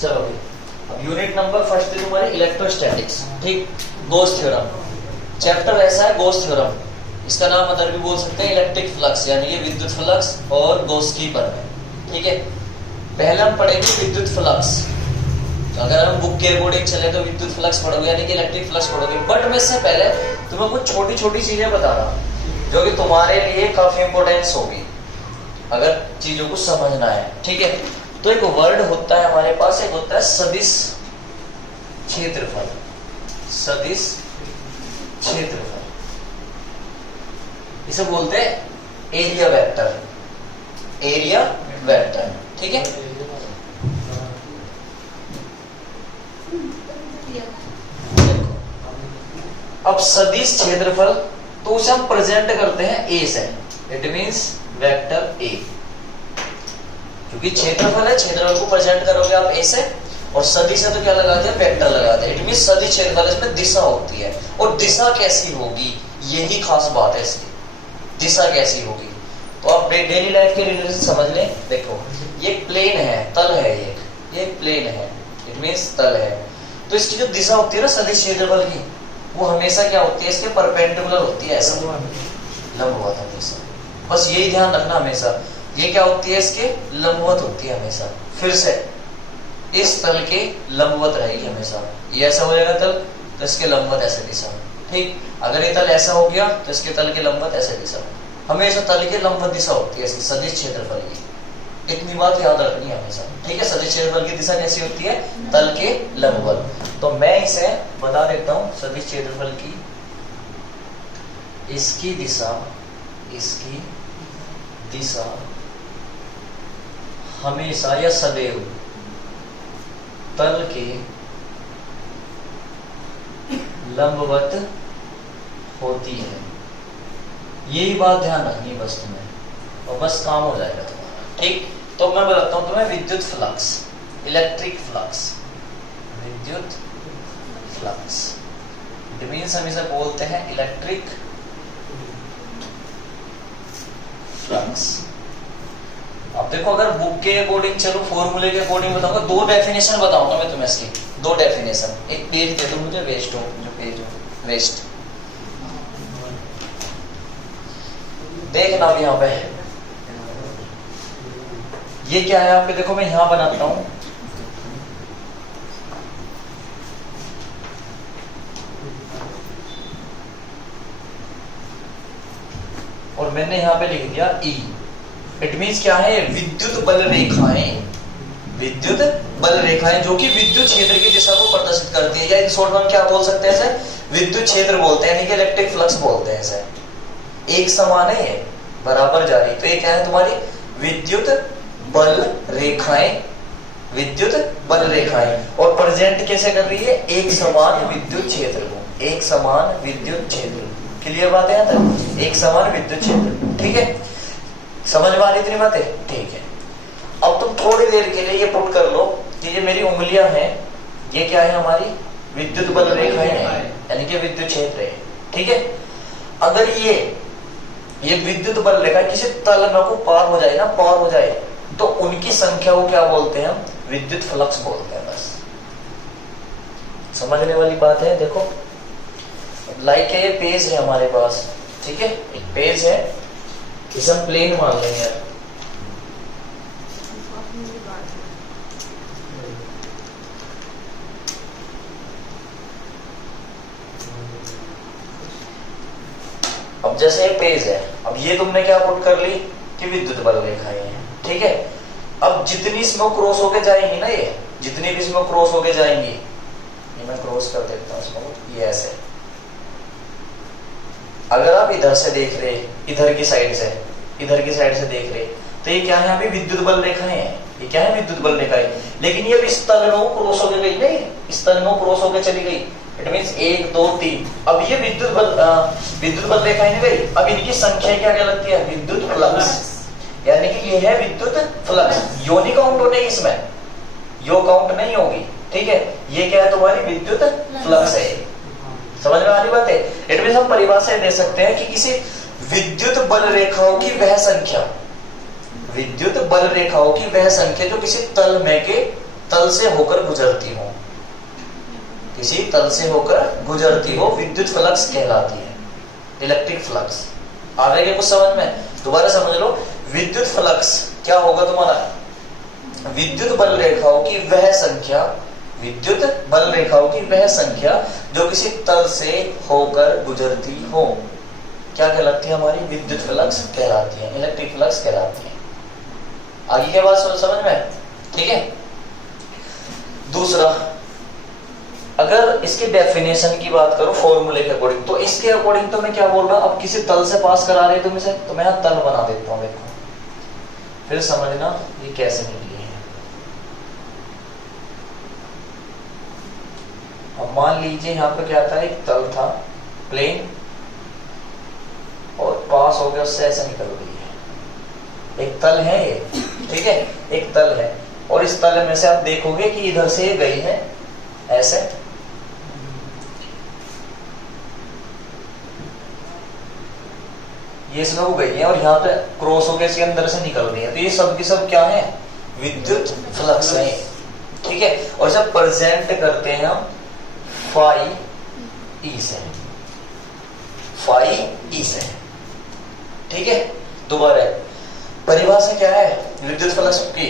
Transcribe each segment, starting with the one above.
चलो भाई, अब यूनिट नंबर फर्स्ट है तुम्हारी इलेक्ट्रोस्टैटिक्स, ठीक, गॉस थ्योरम। चैप्टर ऐसा है गॉस थ्योरम, इसका नाम अदर भी बोल सकते हैं इलेक्ट्रिक फ्लक्स, यानी कि विद्युत फ्लक्स और गॉस की प्रमेय। ठीक है, पहले हम पढ़ेंगे विद्युत फ्लक्स। तो अगर हम बुक के अकॉर्डिंग चले तो विद्युत फ्लक्स पढ़ोगे, यानी कि इलेक्ट्रिक फ्लक्स पढ़ोगे। बट मैं इससे पहले तुम्हें कुछ छोटी छोटी चीजें बता रहा हूं जो कि तुम्हारे लिए काफी इंपॉर्टेंस होगी अगर चीजों को समझना है। ठीक है, तो एक वर्ड होता है हमारे पास, एक होता है सदिश क्षेत्रफल। सदिश क्षेत्रफल इसे बोलते हैं एरिया वेक्टर। एरिया वेक्टर, ठीक है। अब सदिश क्षेत्रफल तो उसे हम प्रेजेंट करते हैं ए से, इट मींस वेक्टर ए। क्योंकि क्षेत्रफल है, क्षेत्रफल को प्रेजेंट करोगे आप ए से, और सदिश है तो क्या लगाते हैं, वेक्टर लगाते हैं। इट मींस सदिश क्षेत्रफल, इसमें दिशा होती है, और दिशा कैसी होगी यही खास बात है इसकी, दिशा कैसी होगी। तो आप डेली लाइफ के रिलेटेड समझ लें। देखो ये प्लेन है, तल है, ये प्लेन है, इट मींस तल है। तो इसकी जो दिशा होती है ना सदिश क्षेत्रफल की, वो हमेशा क्या होती है, इसके परपेंडिकुलर होती है, ऐसा लंबवत हमेशा। बस यही ध्यान रखना हमेशा, ये क्या होती है, इसके लंबवत होती है हमेशा। फिर से इस तल के लंबवत रहेगी हमेशा। ये ऐसा हो जाएगा तल तो इसके लंबवत ऐसे दिशा, ठीक। अगर ये तल ऐसा हो गया तो इसके तल के लंबवत ऐसे दिशा, हमेशा तल के लंबवत दिशा होती है इसकी सदिश क्षेत्रफल की। इतनी बात याद रखनी है हमेशा, ठीक है। सदिश क्षेत्रफल की दिशा कैसी होती है, तल के लंबवत। तो मैं इसे बता देता हूं, सदिश क्षेत्रफल की इसकी दिशा हमेशा या सदैव तल के लंबवत होती है। यही बात ध्यान रखनी है बस तुम्हें, और बस काम हो जाएगा तुम्हारा, ठीक। तो मैं बताता हूं तुम्हें विद्युत फ्लक्स, इलेक्ट्रिक फ्लक्स, विद्युत फ्लक्स। इट मींस हम इसे बोलते हैं इलेक्ट्रिक फ्लक्स। अब देखो, अगर बुक के अकॉर्डिंग चलो, फॉर्मूले के अकॉर्डिंग बताऊंगा, दो डेफिनेशन बताऊंगा मैं तुम्हें इसकी, दो डेफिनेशन। एक पेज दे दो मुझे, वेस्ट हो जो पेज हो, वेस्ट। देखना अब यहाँ पे ये क्या है आपके, देखो मैं यहां बनाता हूं, और मैंने यहां पे लिख दिया ई। इट मींस क्या है, विद्युत बल रेखाएं, विद्युत बल रेखाएं जो कि विद्युत क्षेत्र की दिशा को प्रदर्शित करती है, या इन शॉर्ट में क्या बोल सकते हैं इसे, विद्युत क्षेत्र बोलते हैं, यानी कि इलेक्ट्रिक फ्लक्स बोलते हैं इसे। एक समान है, ये बराबर जा रही, तो ये क्या है तुम्हारी विद्युत बल रेखाएं, विद्युत बल रेखाएं। और प्रेजेंट कैसे कर रही है, एक समान विद्युत क्षेत्र को, एक समान विद्युत क्षेत्र। क्लियर बात है यहाँ तक, एक समान विद्युत क्षेत्र, ठीक है। समझ में आ रही इतनी बातें, ठीक है। अब तुम थोड़ी देर के लिए ये पुट कर लो कि ये मेरी उंगलियां हैं, ये क्या है हमारी विद्युत बल रेखाएं हैं, यानी कि विद्युत क्षेत्र है, ठीक है। अगर ये विद्युत बल रेखा किसी तल में को पार हो जाए ना, पार हो जाए, तो उनकी संख्या को क्या बोलते हैं, विद्युत फ्लक्स बोलते हैं। बस समझने वाली बात है। देखो लाइक ये पेज है हमारे पास, ठीक है, एक पेज है, इसे हम प्लेन मान लेंगे यार। अब जैसे ये पेज है, अब ये तुमने क्या पुट कर ली कि विद्युत बल रेखाएं हैं, ठीक है। अब जितनी इसमें क्रॉस होके जाएंगी ना, ये जितनी भी इसमें क्रॉस होके जाएंगी, ये मैं क्रॉस कर देता हूँ इसको, ये ऐसे। अगर आप इधर से देख रहे, इधर की साइड से, इधर की साइड से देख रहे, तो ये क्या है, अभी विद्युत बल रेखाएं हैं, ये क्या है विद्युत बल रेखाएं। लेकिन ये इस तल में क्रॉस होके गई नहीं, इस तल में क्रॉस होके चली गई, इट मींस 1 2 3। अब ये विद्युत बल रेखाएं नहीं गई, अब इनकी संख्या क्या कहलाती है, विद्युत फ्लक्स, यानी कि ये है विद्युत फ्लक्स। यो नहीं काउंट होने इसमें, यो काउंट नहीं होगी, ठीक है। ये क्या है तुम्हारी विद्युत फ्लक्स है। समझ में आ रही बात है। इट मींस हम परिभाषा दे सकते हैं कि किसी विद्युत बल रेखाओं की वह संख्या, विद्युत बल रेखाओं की वह संख्या जो किसी तल में के तल से होकर गुजरती हो, किसी तल से होकर गुजरती हो, विद्युत फ्लक्स कहलाती है, इलेक्ट्रिक फ्लक्स। आ गया कुछ समझ में? दोबारा समझ लो, विद्युत फ्लक्स क्या होगा तुम्हारा? विद्युत बल रेखाओं की वह संख्या, विद्युत बल रेखाओं की वह संख्या जो किसी तल से होकर गुजरती हो, क्या कहलाती है? हमारी विद्युत फ्लक्स कहलाती है, इलेक्ट्रिक फ्लक्स कहलाती है। आगे क्या बात समझ में? ठीक है। दूसरा, अगर इसके डेफिनेशन की बात करूं फॉर्मूले के अकॉर्डिंग, तो इसके अकॉर्डिंग तो मैं क्या बोल रहा हूं, अब किसी तल से पास करा रहे तुम इसे, तो मैं यहां तल बना देता हूं, देखो फिर समझना ये कैसे निकली है। अब मान लीजिए यहां पर क्या था, एक तल था प्लेन और पास हो गया उससे ऐसे निकल गई है, एक तल है ये, ठीक है, एक तल है, और इस तल में से आप देखोगे कि इधर से ये गई है ऐसे, ये इसमें वो गई है और यहाँ पे क्रॉस होकर इसके अंदर से निकल रही है, तो ये सब की सब क्या है? विद्युत फ्लक्स है, ठीक है। और जब प्रेजेंट करते हैं हम फाई ई से, फाई ई से, ठीक है। दोबारा परिभाषा क्या है विद्युत फ्लक्स की?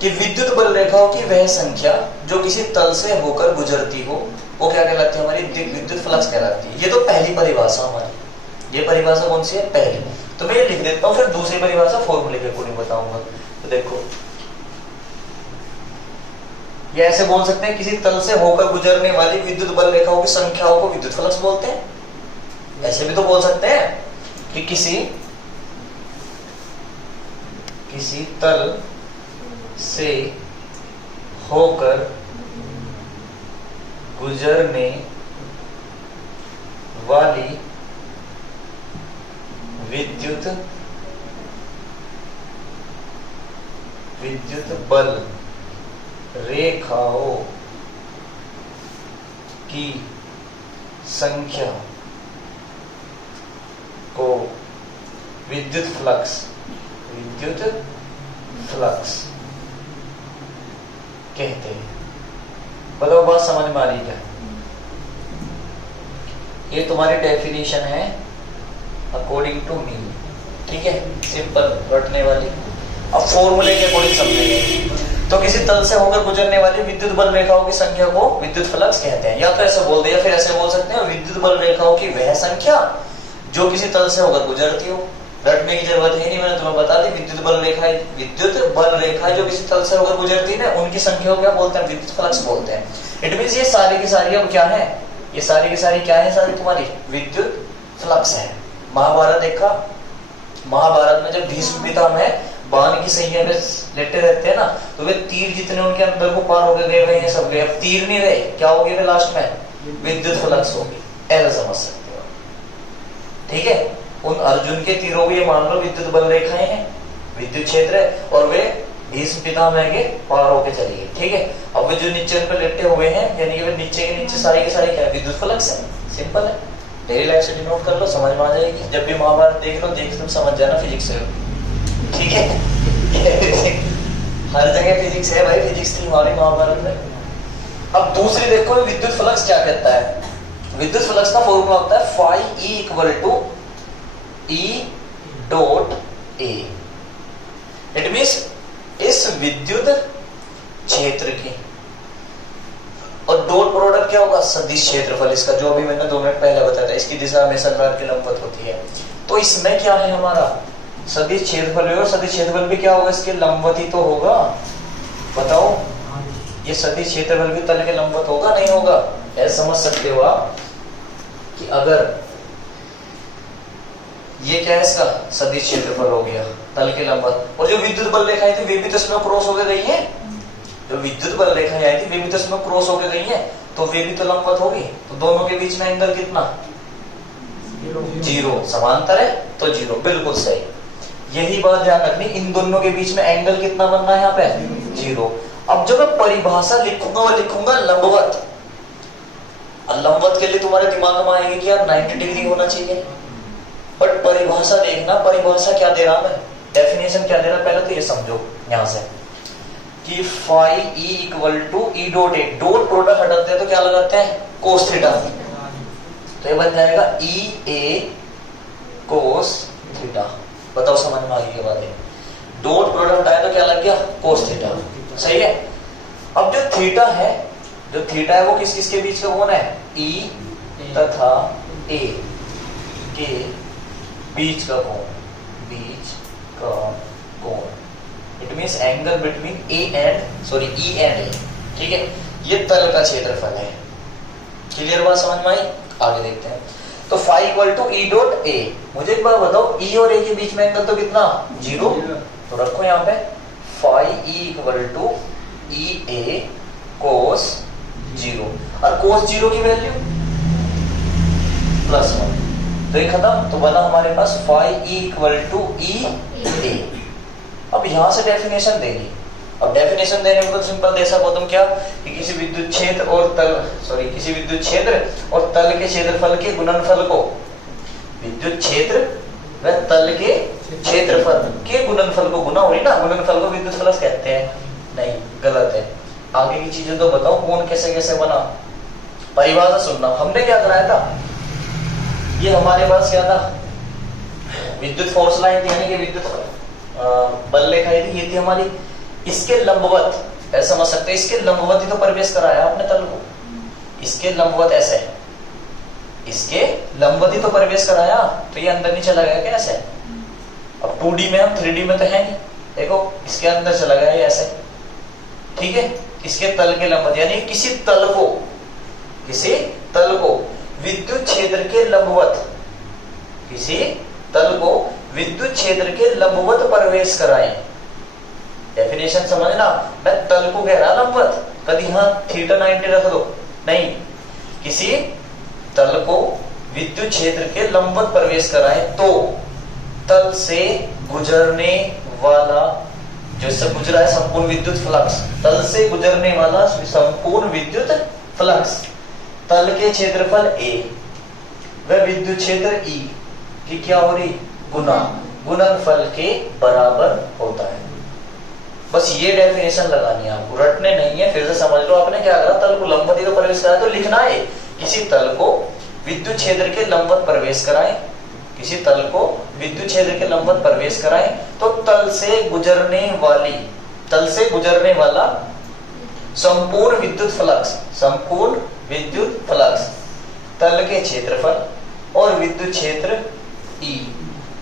कि विद्युत बल रेखाओं की वह संख्या जो किसी तल से होकर गुजरती हो, वो क्या कहलाती है? हमारी विद्युत फ्लक्स कहलाती है। ये तो पहली परिभाषा हमारी, ये परिभाषा कौन सी है? पहली। तो मैं ये लिख देता हूं, फिर दूसरी परिभाषा फॉर्मूले के अकॉर्डिंग बताऊंगा। तो देखो ये ऐसे बोल सकते हैं, किसी तल से होकर गुजरने वाली विद्युत बल रेखाओं की संख्याओं को विद्युत फ्लक्स बोलते हैं। ऐसे भी तो बोल सकते हैं कि किसी तल से होकर गुजरने वाली विद्युत बल रेखाओं की संख्या को विद्युत फ्लक्स कहते हैं। बताओ बात समझ में आ रही क्या? ये तुम्हारी डेफिनेशन है अकॉर्डिंग टू मी, ठीक है, सिंपल रटने वाली। अब फॉर्मूले के अकॉर्डिंग समझेंगे। तो किसी तल से होकर गुजरने वाली विद्युत बल रेखाओं की संख्या को विद्युत फ्लक्स कहते हैं। या तो ऐसे बोल दिया, फिर ऐसे बोल सकते हैं विद्युत बल रेखाओं की वह संख्या जो किसी तल से होकर गुजरती हो। रटने की जरूरत है नहीं, मैंने तुम्हें बता दी। विद्युत बल रेखा जो किसी तल से होकर गुजरती है उनकी संख्या को क्या बोलते हैं? विद्युत फ्लक्स बोलते हैं। इट मींस ये सारी की सारी अब क्या है? ये सारी की सारी क्या है? सारी तुम्हारी विद्युत फ्लक्स है। महाभारत देखा? महाभारत में जब भीष्म पितामह बाण की सैया में लेटे रहते हैं ना, तो वे तीर जितने उनके अंदर को पार होकर गए हुए हैं सब गए। अब तीर नहीं रहे, क्या हो गए वे लास्ट में? विद्युत फ्लक्स होगी। ऐसा समझ सकते हो, ठीक है। उन अर्जुन के तीरों को ये मान लो विद्युत बल रेखाएं हैं, विद्युत क्षेत्र है, और वे भीष्म पितामह के पार होकर चली गई, ठीक है। अब वे जो नीचे उन पर लेटे हुए हैं, यानी कि वे नीचे के नीचे सारी के सारी क्या है? विद्युत फ्लक्स है। सिंपल है, डेली लाइफ से डिनोट कर लो, समझ में आ जाएगी। जब भी महाभारत देख लो, देख तुम समझ जाना फिजिक्स से, ठीक है। हर जगह फिजिक्स है भाई, फिजिक्स थी हमारी महाभारत में। अब दूसरी देखो विद्युत फ्लक्स क्या कहता है। विद्युत फ्लक्स का फॉर्मूला होता है phi E equal to E dot A. It means इस विद्युत क्षेत्र की, और डॉट प्रोडक्ट क्या होगा? सदिश क्षेत्रफल इसका, जो अभी मैंने 2 मिनट पहले बताया था। इसकी दिशा हमेशा लहर के लंबवत होती है। तो इसमें क्या है हमारा? सदिश क्षेत्रफल है, और सदिश क्षेत्रफल भी क्या होगा? इसके लंबवत ही तो होगा। बताओ, ये सदिश क्षेत्रफल भी तल के लंबवत होगा नहीं होगा? ऐसा समझ सकते हो आप कि अगर ये क्या है इसका सदिश क्षेत्रफल हो गया तल के लंबवत, और जो विद्युत बल रेखाएं थी वे भी तो इसमें क्रॉस होकर गई है। जो विद्युत बल रेखाएं आई थी वे भी तो इसमें क्रॉस होकर गई है, तो वे भी तो लंबवत होगी। तो दोनों के बीच में एंगल कितना? 0। समांतर है तो 0, बिल्कुल सही। यही बात ध्यान रखनी, इन दोनों के बीच में एंगल कितना बनना है यहाँ पे? 0। अब जब मैं परिभाषा लिखूंगा वो लिखूंगा लंबवत। लंबवत के लिए तुम्हारे दिमाग में आएगी कि यार 90 डिग्री होना चाहिए, बट परिभाषा देखना, परिभाषा क्या दे रहा मैं, डेफिनेशन क्या दे रहा, पहले तो ये समझो। यहां से कि phi E equal to E dot A, dot product हटाते हैं तो क्या लगाते हैं, कोस थीटा। तो ये बन जाएगा ई ए कोस थीटा। बताओ समझ में आ गई ये बात है। डॉट प्रोडक्ट हटाया तो क्या लग गया, कोस थीटा। सही है। अब जो थीटा है वो किस किस के बीच का कोण है, ई तथा ए के बीच का कोण, it means angle between E and A. ठीक है, ये तल का क्षेत्रफल है। क्लियर बात समझ में आई, आगे देखते हैं। तो phi equal to E dot A. मुझे एक बार बताओ, ई और ए के बीच में एंगल तो कितना, 0। तो रखो यहाँ पे phi E equal to E ए कोस 0, और कोस 0 की वैल्यू +1। तो ये खत्म। तो बना हमारे पास phi E equal to E ए। अब यहां से डेफिनेशन देनी। अब डेफिनेशन देने में तो सिंपल दे सको तुम क्या, कि किसी विद्युत क्षेत्र और तल के क्षेत्रफल के गुणनफल को, विद्युत क्षेत्र व तल के क्षेत्रफल के गुणनफल को, गुना हुई ना, गुणनफल को विद्युत फलक कहते हैं। नहीं, गलत है। आगे की चीजें तो बताओ, कौन कैसे कैसे बना। परिभाषा सुनना। हमने क्या कराया था, ये हमारे पास क्या था, विद्युत फोर्स लाइन थी, यानी कि विद्युत बल रेखा थी, ये थी हमारी। इसके लंबवत, ऐसा समझ सकते हैं, इसके लंबवत ही तो प्रवेश कराया आपने तल को। इसके लंबवत ऐसे, इसके लंबवत ही तो प्रवेश कराया, तो ये अंदर नहीं चला गया क्या ऐसे। अब 2D में, हम 3D में तो है नहीं। देखो इसके अंदर चला गया ये ऐसे। ठीक है, इसके तल के लंबवत, यानी किसी तल को विद्युत क्षेत्र के लंबवत, किसी तल को विद्युत क्षेत्र के लंबवत प्रवेश कराएं। डेफिनेशन समझना, मैं तल को कह रहा लंबवत, कभी यहां थीटा 90 रख दो, नहीं, किसी तल को विद्युत क्षेत्र के लंबवत प्रवेश कराएं तो तल से गुजरने वाला, जो इससे गुजरा है संपूर्ण विद्युत फ्लक्स, तल से गुजरने वाला संपूर्ण विद्युत फ्लक्स, तल के क्षेत्रफल A व विद्युत क्षेत्र E की क्या हो रही, गुणनफल के बराबर होता है। बस ये डेफिनेशन लगानी है आपको, रटने नहीं है। फिर से समझ लो, आपने क्या करा, तल को लंबवत ही तो प्रवेश कराया, तो लिखना है किसी तल को विद्युत क्षेत्र के लंबवत प्रवेश कराएं, किसी तल को विद्युत क्षेत्र के लंबवत प्रवेश कराएं तो तल से गुजरने वाला संपूर्ण विद्युत फ्लक्स, तल के क्षेत्रफल और विद्युत क्षेत्र E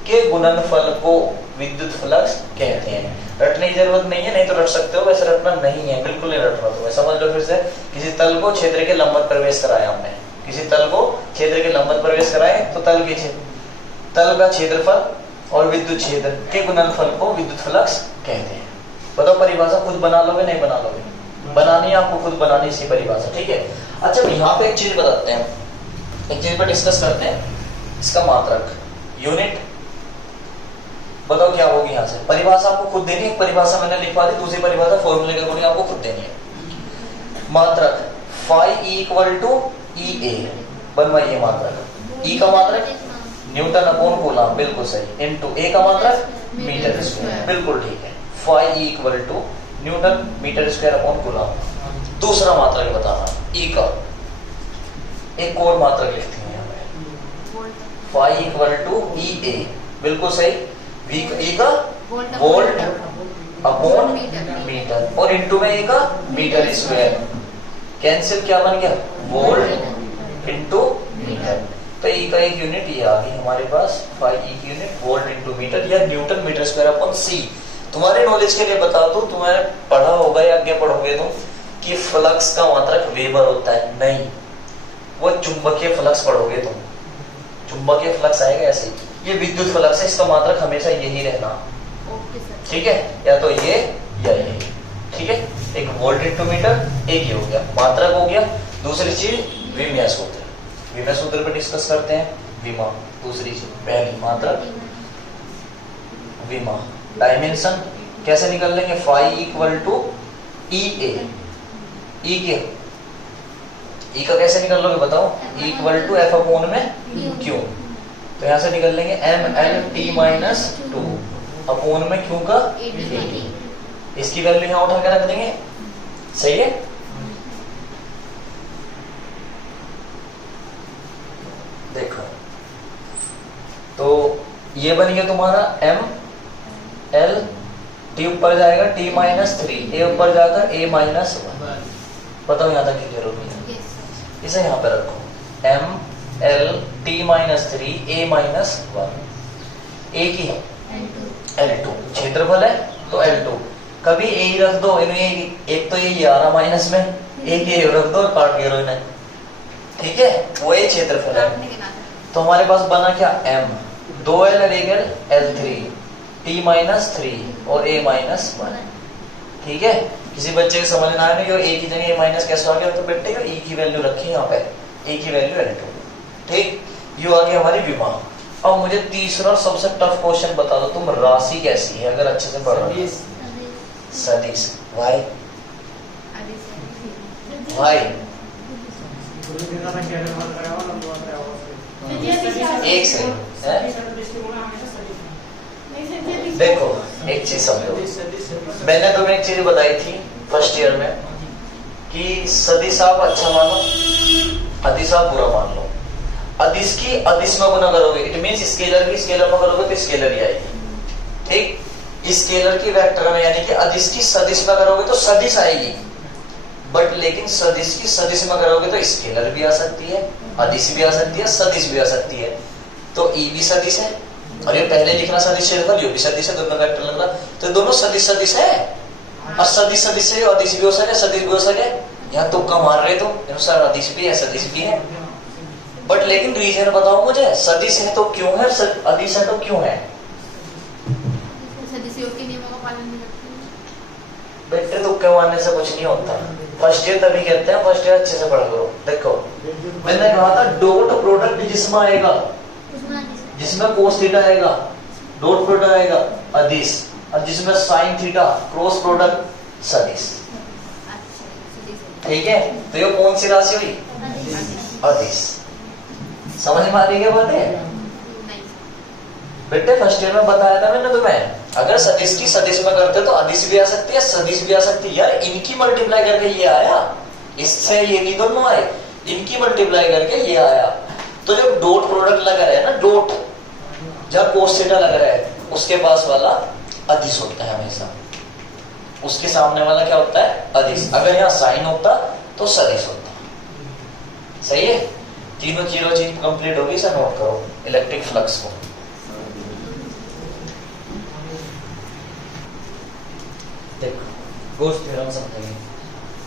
के गुणनफल को विद्युत फ्लक्स कहते हैं। रटने की जरूरत नहीं है, नहीं तो रट सकते हो, वैसे रटना नहीं है, बिल्कुल नहीं रटना। तो समझ लो फिर से, किसी तल को क्षेत्र के लंबवत प्रवेश कराया हमने, किसी तल को क्षेत्र के लंबवत प्रवेश कराए तो तल का क्षेत्रफल और विद्युत क्षेत्र के गुणनफल को विद्युत फ्लक्स कहते हैं। बताओ परिभाषा खुद बना लोगे, नहीं बना लोगे? बनानी है आपको, खुद बनानी इसकी परिभाषा। ठीक है, अच्छा यहाँ पे एक चीज बताते हैं, एक चीज पर डिस्कस करते हैं, इसका मात्रक, यूनिट। बताओ क्या होगी यहाँ से। परिभाषा आपको खुद देनी है, परिभाषा मैंने लिखवा दी, दूसरी परिभाषा फॉर्मूले के अकॉर्डिंग आपको खुद देनी है। मात्रक phi E equal to E ए, बनवाइए मात्रक। ई का मात्रक न्यूटन अपॉन कूलम, बिल्कुल सही, इनटू ए का मात्रक मीटर स्क्वायर, बिल्कुल ठीक है। Phi E equal to newton meter square upon coulomb. दूसरा मात्रक बताना, ई का एक और मात्रक लिखती हैं हमें, फाई इक्वल टू ई ए, बिल्कुल सही। ई का वोल्ट अपॉन मीटर, और इनटू में ए का मीटर स्क्वायर। कैंसिल, क्या बन गया, वोल्ट इनटू मीटर। तो ई का एक यूनिट ये आ गई हमारे पास, फाई ई की यूनिट वोल्ट इनटू मीटर या न्यूटन मीटर स्क्वायर अपॉन सी। तुम्हारे नॉलेज के लिए बता दूं, तुम्हें पढ़ा होगा या आगे पढ़ोगे तुम कि फ्लक्स का मात्रक वेबर होता है, नहीं, वो चुंबकीय फ्लक्स पढ़ोगे तुम, चुंबकीय फ्लक्स आएगा ऐसे। ये विद्युत फ्लक्स है, इसका मात्रक हमेशा यही रहना, ठीक है, या तो ये या ये, ठीक है। एक वोल्ट इनटू मीटर, एक ये हो गया मात्रक हो गया। दूसरी चीज विमीय सूत्र, विमीय सूत्र पे डिस्कस करते हैं। विमा दूसरी चीज, पहली मात्रक विमा। डायमेंशन कैसे निकल लेंगे, phi equal to E A, E के ई का कैसे निकल लोगे बताओ, इक्वल टू एफ अपॉन में क्यू। तो यहां से निकल लेंगे M L T minus 2 upon में क्यू का 80। इसकी वैल्यू यहां उठा के रख देंगे, सही है। देखो तो ये बन गया तुम्हारा m l, t ऊपर जाएगा t माइनस 3, a ऊपर जाकर a माइनस 1। बताओ यहाँ तक क्लियर हो गया? इसे यहाँ पे रखो, m l t minus 3 a minus 1, a की L2 क्षेत्रफल है तो L2, कभी a ही रख दो इन्हें, एक तो ये आ रहा माइनस में, एक ये रख दो काट के इन्हें, ठीक है, वो ये क्षेत्रफल है। तो हमारे पास बना क्या, m 2l और 1l L3 t माइनस 3 और a माइनस 1, ठीक है। किसी बच्चे को समझ ना आए कि a की जगह a माइनस कैसे आ गया, तो बेटे e की वैल्यू रखी यहाँ पे, a की वैल्यू L2, ठीक। ये आ गया हमारी विमा। अब मुझे तीसरा सबसे टफ क्वेश्चन बता दो, तुम राशि कैसी है अगर अच्छे से पढ़ रहे हो? सदिश, वाई वाई एक से देखो, एक चीज समझो, मैंने तुम्हें एक चीज बताई थी फर्स्ट ईयर में कि सदिश आप अच्छा मानो, अदिश आप बुरा मान लो। अदिश की अदिश में गुना करोगे, इट मींस स्केलर की स्केलर में करोगे तो स्केलर ही आएगी, ठीक। स्केलर की वेक्टर में यानी कि अदिश की सदिश में करोगे तो सदिश आएगी, बट लेकिन सदिश की सदिश में करोगे तो स्केलर भी आ सकती है, अदिश भी आ सकती है, सदिश भी आ सकती है। तो ई भी सदिश है और ये पहले लिखना सदिश क्षेत्रफल, ये भी सदिश है, दोनों वेक्टर लगना, तो दोनों सदिश सदिश है। और सदिश सदिश से अदिश भी हो सके, सदिश भी हो सके, यहाँ तुक्का मार रहे तो सर अदिश भी है सदिश भी है, बट लेकिन रीजन बताओ मुझे, सदिश है तो क्यों है, अदिश है तो क्यों है? बेटे तुक्के मारने से कुछ नहीं होता, फर्स्ट ईयर तभी कहते हैं, फर्स्ट ईयर अच्छे से पढ़ करो। देखो मैंने कहा था डॉट प्रोडक्ट जिसमें आएगा, जिसमें कोस थीटा आएगा डॉट प्रोडक्ट आएगा अदिश, और जिसमें साइन थीटा क्रॉस प्रोडक्ट सदिश, ठीक है। तो ये कौन सी राशि हुई, अदिश। समझ में आ रही है बातें? बेटे फर्स्ट ईयर में बताया था मैंने तुम्हें, अगर सदिश की सदिश में करते तो अदिश भी आ सकती है, सदिश भी आ सकती है। यार इनकी मल्टीप्लाई करके ये आया, इससे ये नहीं दोनों आए, इनकी मल्टीप्लाई करके ये आया। तो जब डॉट प्रोडक्ट लगा रहा है ना, डॉट जब कोस थीटा लग रहा है, उसके पास वाला अदिश होता है हमेशा, उसके सामने वाला क्या होता है, अदिश। अगर यहाँ साइन होता तो सदिश होता, सही है। तीनों चीज कंप्लीट होगी, इसे नोट करो इलेक्ट्रिक फ्लक्स को। देखो गॉस थ्योरम समझेंगे।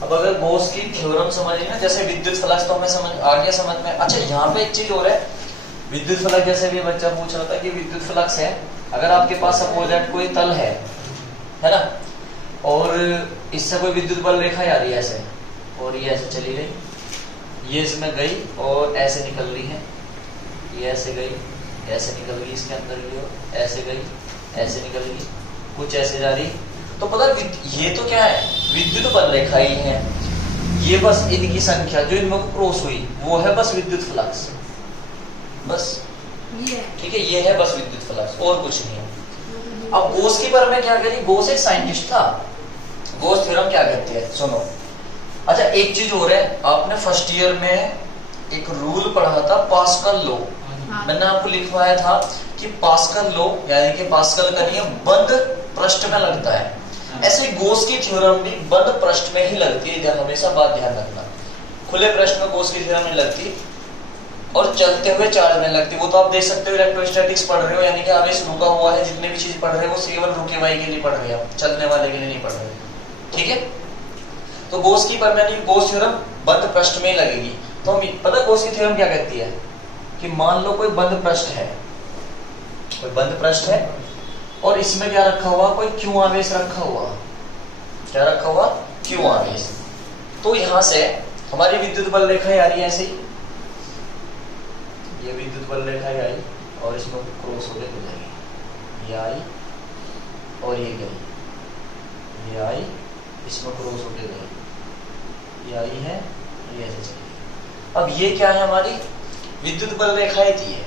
अब अगर गॉस की थ्योरम समझिए ना, जैसे विद्युत फ्लक्स तो हमें समझ आ गया समझ में। अच्छा यहाँ पे एक चीज और है, विद्युत फ्लक्स जैसे भी बच्चा पूछ रहा था कि विद्युत फ्लक्स है, अगर आपके पास सपोज दैट कोई तल है ना, और इससे कोई विद्युत बल रेखा आ रही है ऐसे, और ये ऐसे चली गई, ये इसमें गई और ऐसे निकल रही है, ये ऐसे गई, ऐसे निकल गई इसके अंदर की ओर, ऐसे गई, ऐसे निकल गई, कुछ ऐसे जा रही, तो पता ये तो क्या है, विद्युत बल रेखा ही है। ये बस इनकी संख्या जो इनमें क्रॉस हुई वो है बस विद्युत फ्लक्स, बस ठीक है, ये है बस विद्युत फ्लक्स, और कुछ नहीं है। अब गॉस की पर मैं क्या करी, गॉस एक साइंटिस्ट था, गॉस थ्योरम क्या कहती है सुनो। अच्छा एक चीज और है, आपने फर्स्ट ईयर में एक रूल पढ़ा था पास्कल लॉ, मैंने आपको लिखवाया था कि पास्कल लॉ यानी कि पास्कल का नियम बंद पृष्ठ में लगता है, ऐसे गॉस की थ्योरम भी बंद पृष्ठ में ही लगती है, हमेशा बात ध्यान रखना। खुले पृष्ठ में गॉस की थ्योरम नहीं लगती और चलते हुए चार्ज में लगती। वो तो आप देख सकते हो इलेक्ट्रोस्टैटिक्स पढ़ रहे हो, यानी कि आवेश रुका हुआ है, जितने भी चीज पढ़ रहे हो वो केवल रुके हुए के लिए पढ़ रहे हो, चलने वाले के लिए नहीं पढ़ रहे, ठीक है। तो गॉस की परमानेंट गॉस थ्योरम बंद पृष्ठ में लगेगी। तो हम पता गॉस की थ्योरम क्या कहती है कि मान लो कोई बंद पृष्ठ है, कोई बंद पृष्ठ है और इसमें क्या रखा हुआ, कोई क्यू आवेश रखा हुआ, क्या रखा हुआ, क्यू आवेश। तो यहां से हमारी विद्युत बल रेखा आ रही है ऐसे ही, ये विद्युत बल रेखा आई और इसमें क्रॉस होकर गुजरी, ये आई और ये गई, ये आई इसमें क्रॉस होकर गई, ये आई है, ये ऐसे चली। अब ये क्या है, हमारी विद्युत बल रेखाएं थी,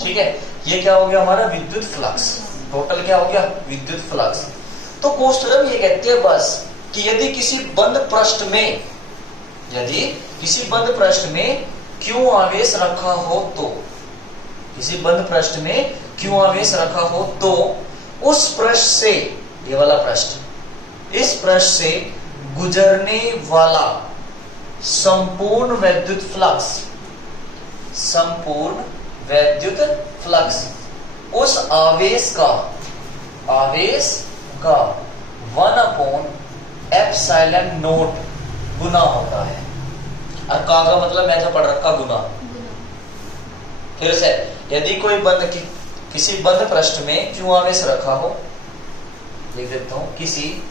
ठीक है। ये क्या हो गया हमारा विद्युत फ्लक्स, टोटल क्या हो गया विद्युत फ्लक्स। तो गोस थ्योरम ये कहती है बस कि यदि किसी बंद पृष्ठ में क्यों आवेश रखा हो तो, किसी बंद पृष्ठ में क्यों आवेश रखा हो तो उस पृष्ठ से, ये वाला पृष्ठ, इस पृष्ठ से गुजरने वाला संपूर्ण वैद्युत फ्लक्स उस आवेश का 1/ε0 गुना होता है। और का मतलब मैं पढ़ रखा गुना। फिर से, यदि कोई किसी बंद पृष्ठ में क्यों आवेश रखा हो, लिख देता हूं, किसी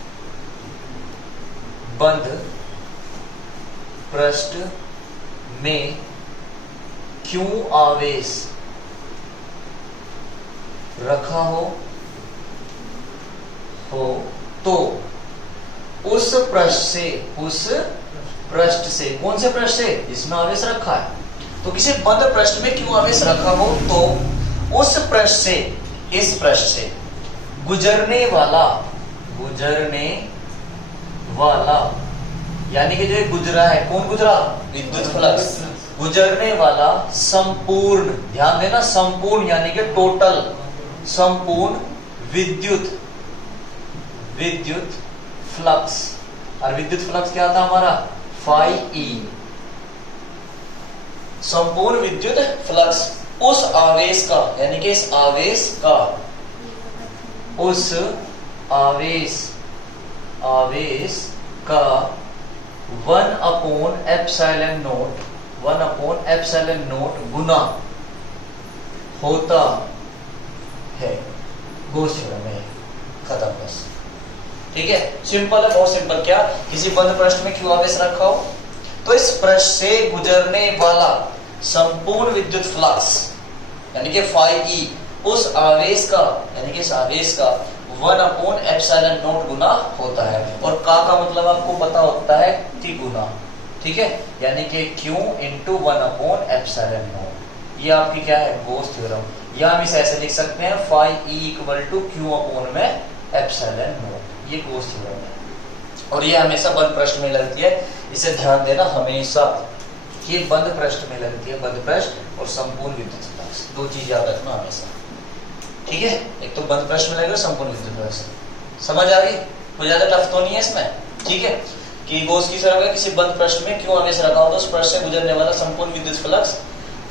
बंद पृष्ठ में क्यों आवेश रखा हो तो उस पृष्ठ से कौन से पृष्ठ से, जिसमें आवेश रखा है, तो किसी बंद पृष्ठ में क्यों आवेश रखा हो तो उस पृष्ठ से, इस पृष्ठ से गुजरने वाला यानी कि जो गुजरा है, कौन गुजरा, विद्युत फ्लक्स, गुजरने वाला संपूर्ण, ध्यान देना, संपूर्ण यानी कि टोटल, संपूर्ण विद्युत फ्लक्स। और विद्युत फ्लक्स क्या था हमारा, फाई ई, संपूर्ण विद्युत फ्लक्स उस आवेश का, यानी कि इस आवेश का, उस आवेश का 1/ε0 गुना होता है। गोस थ्योरम है, खत्म बस। ठीक है, सिंपल है, बहुत सिंपल। क्या, किसी बंद पृष्ठ में क्यों आवेश रखा हो तो इस पृष्ठ से गुजरने वाला संपूर्ण विद्युत फ्लक्स यानी कि फाई ई उस आवेश का, यानी कि इस आवेश का 1/ε0 गुना होता है। और का मतलब आपको पता होता है कि गुना, ठीक है, यानी कि Q × 1/ε0। ये आपकी क्या है, गोस थ्योरम। या हम इसे ऐसे लिख सकते हैं, फाई ई = Q/ε0। ये गोस थ्योरम है और ये हमेशा बंद पृष्ठ में लगती है। इसे ध्यान देना हमेशा, ये बंद पृष्ठ में लगती है, बंद पृष्ठ और संपूर्ण विद्युत फ्लक्स, दो चीज याद रखना हमेशा। ठीक है, एक तो बंद पृष्ठ में लगेगा, संपूर्ण विद्युत फ्लक्स। समझ आ गई, कोई ज्यादा टफ तो नहीं है इसमें। ठीक है, कि गोस की थ्योरम है, किसी बंद पृष्ठ में क्यों आवेश रखा हो तो उस पृष्ठ से गुजरने वाला संपूर्ण विद्युत फ्लक्स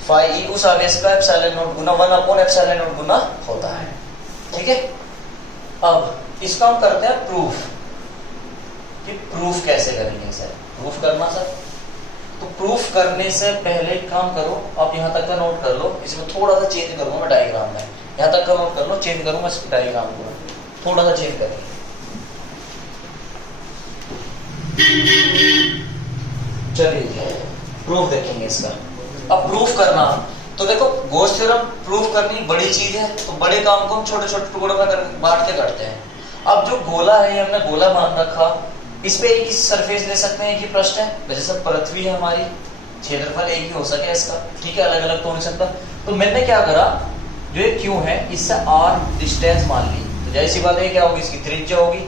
फाई ई उस आवेश का ε0 गुना 1/ε0 गुना होता है। ठीक है, अब इसका हम करते हैं प्रूफ, कि प्रूफ कैसे करेंगे सर, प्रूफ करना सर। तो प्रूफ करने से पहले काम करो, आप यहां तक का नोट कर लो, इसमें थोड़ा सा चेंज करूंगा मैं डायग्राम में, यहां तक का नोट कर लो, चेंज करूंगा इस डायग्राम को, थोड़ा सा चेंज करेंगे। चलिए प्रूफ देखेंगे इसका। अब प्रूफ करना, तो देखो गोस थ्योरम प्रूफ करनी बड़ी चीज है, तो बड़े काम को हम छोटे छोटे टुकड़ों में बांट के करते हैं। अब जो गोला है, हमने गोला मान रखा, इस पे एक ही सरफेस ले सकते हैं, एक ही पृष्ठ है, जैसे पृथ्वी है हमारी, क्षेत्रफल एक ही हो सके इसका, ठीक है, अलग अलग तो नहीं सकता। तो मैंने क्या करा, जो ये क्यू है इससे r डिस्टेंस मान ली, तो जैसी बात है क्या होगी, इसकी त्रिज्या होगी,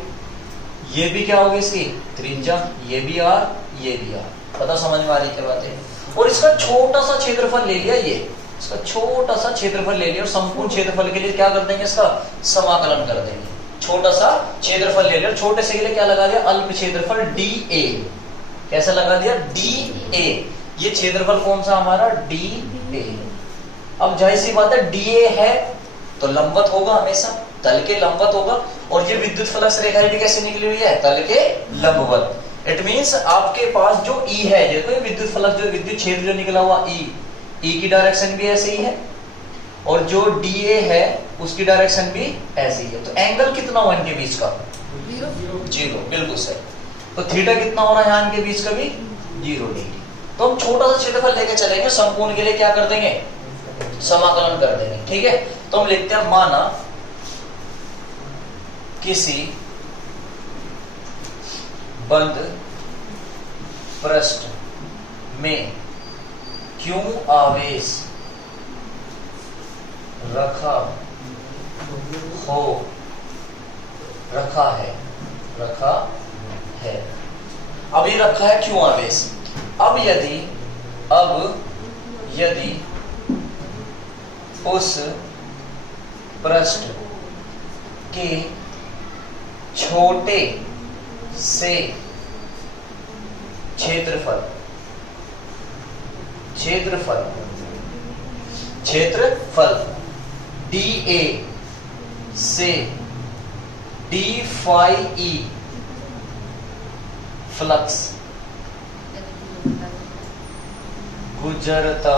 ये भी क्या होगी इसकी त्रिज्या, ये भी r, ये भी r। पता समझ में आ रही क्या बात है। और इसका छोटा सा क्षेत्रफल ले लिया, ये इसका छोटा सा क्षेत्रफल ले लिया, और संपूर्ण क्षेत्रफल के लिए क्या कर देंगे, इसका समाकलन कर देंगे। छोटा सा क्षेत्रफल ले लिया, छोटे से के लिए क्या लगा दिया, अल्प क्षेत्रफल dA। कैसा लगा दिया, dA। ये क्षेत्रफल कौन सा हमारा, dA। अब जाहिर सी बात है, dA है तो लंबवत होगा, हमेशा तल के लंबवत होगा। और ये विद्युत फ्लक्स रेखा भी कैसे निकली हुई है, तल के लंबवत। इट मींस आपके पास जो E है, देखो ये विद्युत फ्लक्स, जो विद्युत क्षेत्र जो निकला हुआ E की डायरेक्शन भी ऐसे ही है, और जो dA है उसकी डायरेक्शन भी ऐसी है। तो एंगल कितना हुआ इनके बीच का, 0, बिल्कुल सही। तो थीटा कितना हो रहा है यहाँ इनके बीच का भी, 0 डिग्री। तो हम छोटा सा क्षेत्रफल लेके चलेंगे, संपूर्ण के लिए क्या कर देंगे, समाकलन कर देंगे। ठीक है, तो हम लिखते हैं, माना किसी बंद पृष्ठ में क्यों आवेश रखा है रखा है। अब ये रखा है क्यों आवेश? अब यदि उस पृष्ठ के छोटे से क्षेत्रफल dA से d phi e फ्लक्स गुजरता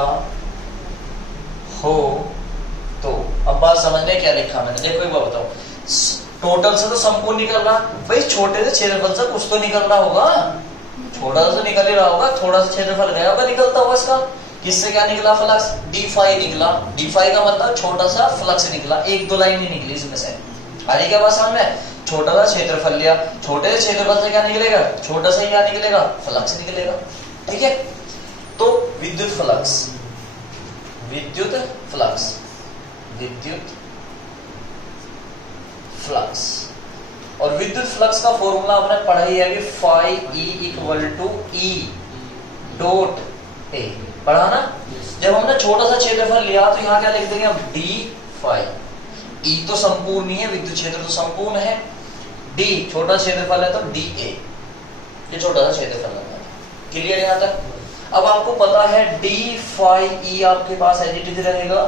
हो तो, अब बात समझने क्या लिखा मैंने, देखो एक बात बताओ, टोटल से तो संपूर्ण निकल रहा भाई, छोटे से क्षेत्रफल से कुछ तो निकल रहा होगा, छोटा सा निकल ही रहा होगा, थोड़ा सा क्षेत्रफल गया होगा, निकलता होगा इसका। किससे क्या निकला? फ्लक्स डी फाई निकला। डी फाई का मतलब छोटा सा फ्लक्स निकला, एक दो लाइन ही निकली इसमें से। आगे क्या बात समझ में? छोटा सा क्षेत्रफल लिया, छोटे से क्षेत्रफल से क्या निकलेगा? छोटा सा क्या निकलेगा? फ्लक्स निकलेगा। ठीक है, तो विद्युत फ्लक्स और विद्युत फ्लक्स का फॉर्मूला आपने पढ़ा ही है कि phi E equal to E dot A, पढ़ा ना? जब हमने छोटा सा क्षेत्रफल लिया तो यहाँ क्या लिख देंगे हम? D phi. ई तो संपूर्ण ही है, विद्युत क्षेत्र तो संपूर्ण है। डी छोटा क्षेत्रफल है तो डी ए, ये छोटा सा क्षेत्रफल है। क्लियर यहाँ तक? अब आपको पता है डी फाई ई आपके पास एज इट इज रहेगा,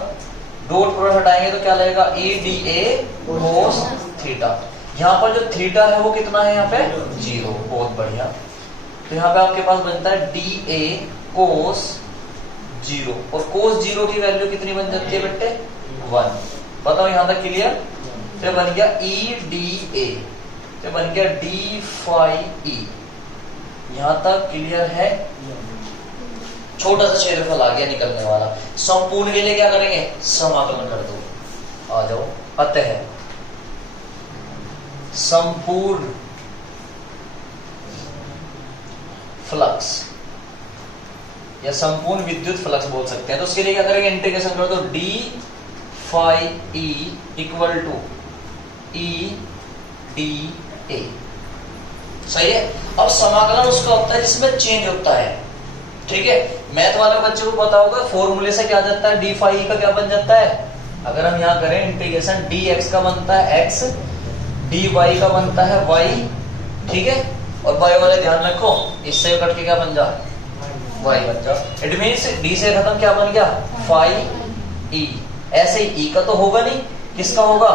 डॉट प्रोडक्ट हटाएंगे तो क्या लगेगा? ई डी ए कोस थीटा। यहाँ पर जो थीटा है वो कितना है? यहाँ पे 0। बहुत बढ़िया। तो यहाँ पे आपके पास बनता है डी ए कोस 0, और कोस 0 की वैल्यू कितनी बन जाती है बेटे? 1। बताओ यहाँ तक क्लियर? तो बन गया ई डी ए, तो बन गया डी फाई ई। यहाँ तक क्लियर है? छोटा सा क्षेत्रफल आ गया निकलने वाला। संपूर्ण के लिए क्या करेंगे? समाकलन कर दो। आ जाओ। अतः संपूर्ण फ्लक्स या संपूर्ण विद्युत फ्लक्स बोल सकते हैं, तो उसके लिए क्या करेंगे? इंटीग्रेशन कर दो। D phi E equal to E D A. सही है? अब समाकलन उसका होता है जिसमें चेंज होता है। ठीक है, मैथ वाले बच्चों को पता होगा फॉर्मूले से क्या जाता है? डी फाई का क्या बन जाता है? अगर हम यहाँ करें इंटीग्रेशन, डी एक्स का बनता है एक्स, डी वाई का बनता है वाई। ठीक है, और वाई वाले ध्यान रखो, इससे कट के क्या बन जा? वाई बन जा। इट मीन्स डी से खत्म क्या बन गया? Phi E. ऐसे ही ई का तो होगा नहीं, किसका होगा?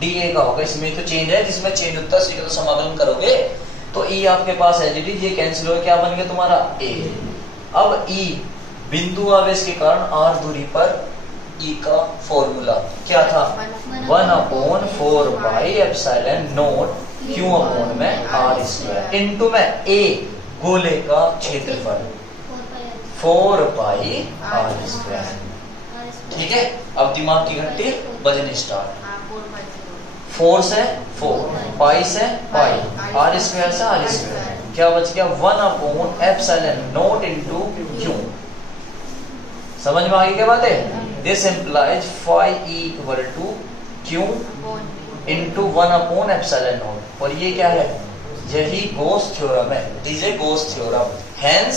डी ए का होगा। इसमें तो चेंज है, जिसमें चेंज होता है इसी का तो समाकलन करोगे तो ई आपके पास है जी, ये कैंसिल हो गया, क्या बन गया तुम्हारा? ए। अब ई बिंदु आवेश के कारण आर दूरी पर ई का फॉर्मूला क्या था? 1/4 pi epsilon not Q upon में आर स्क्वायर इनटू में ए गोले का क्षेत्रफल 4 पाई आर स्क्वायर। ठीक है, अब दिमाग की घंटी बजनी स्टार्ट। 4 से 4, पाई से पाई, आर स्क्वायर से आर स्क्वायर, क्या बच गया? 1/4 एप्सिलॉन नॉट इनटू क्यू। समझ में आ गई क्या बात है? This implies phi E equal to Q into 1/4 epsilon nought. और ये क्या है? यही गोस थ्योरम है, डीजे गोस थ्योरम, हेंस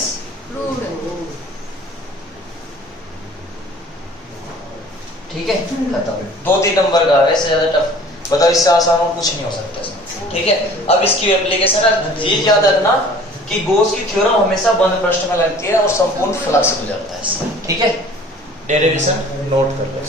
ठीक है, खत्म। 2-3 नंबर का है, इससे ज्यादा टफ बताओ, इससे आसान और कुछ नहीं हो सकता इसमें। ठीक है, अब इसकी एप्लीकेशन है, ये याद रखना कि गोस की थ्योरम हमेशा बंद पृष्ठ में लगती है और संपूर्ण फ्लक्स गुजरता है। ठीक है, डेरिवेशन नोट कर लो।